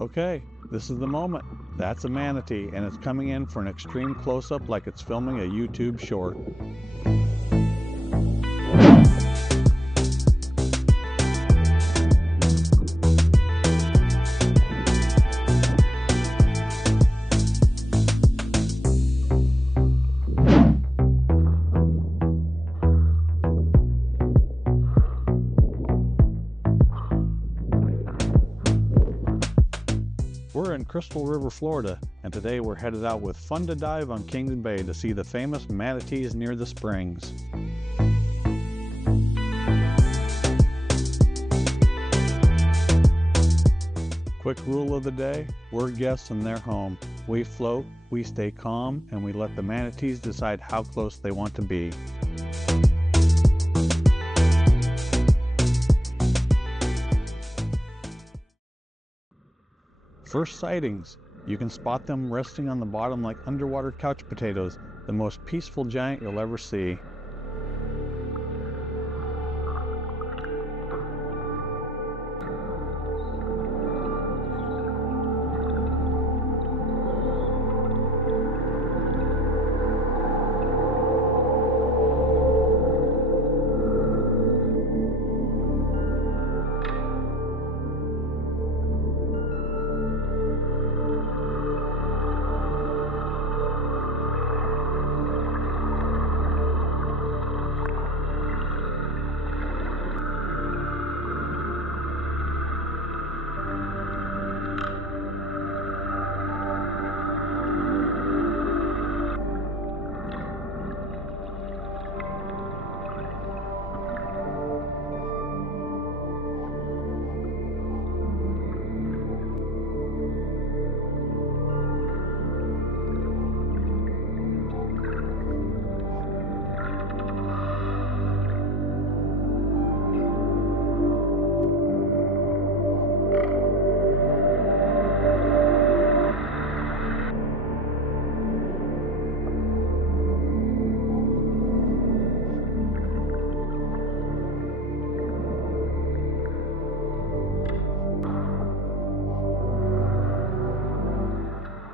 Okay, this is the moment. That's a manatee, and it's coming in for an extreme close-up like it's filming a YouTube short. We're in Crystal River, Florida, and today we're headed out with Fun2Dive on Kings Bay to see the famous manatees near the springs. Quick rule of the day, we're guests in their home. We float, we stay calm, and we let the manatees decide how close they want to be. First sightings. You can spot them resting on the bottom like underwater couch potatoes, the most peaceful giant you'll ever see.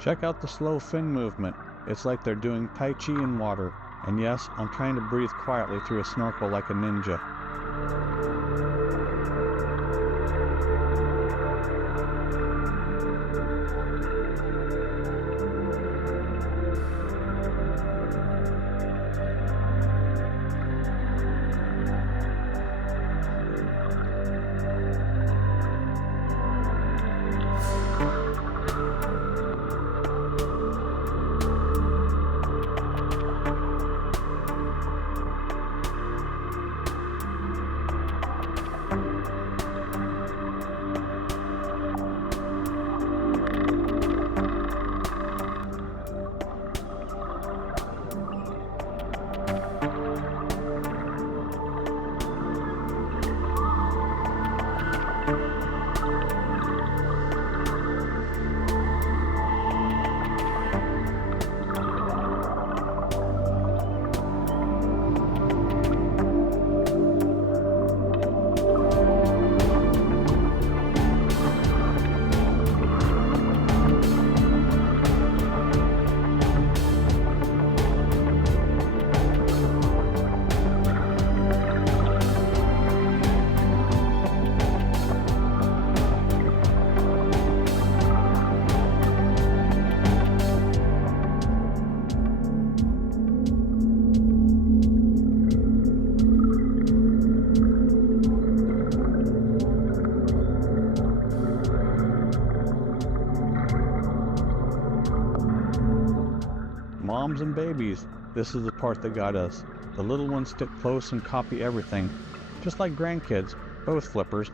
Check out the slow fin movement. It's like they're doing Tai Chi in water. And yes, I'm trying to breathe quietly through a snorkel like a ninja. Moms and babies, this is the part that got us. The little ones stick close and copy everything, just like grandkids, both flippers.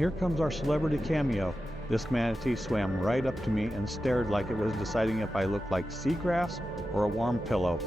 here comes our celebrity cameo. This manatee swam right up to me and stared like it was deciding if I looked like seagrass or a warm pillow.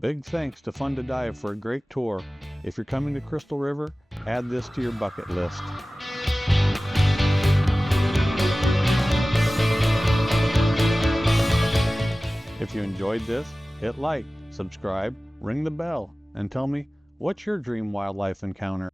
Big thanks to Fun2Dive for a great tour. If you're coming to Crystal River, add this to your bucket list. If you enjoyed this, hit like, subscribe, ring the bell, and tell me, what's your dream wildlife encounter?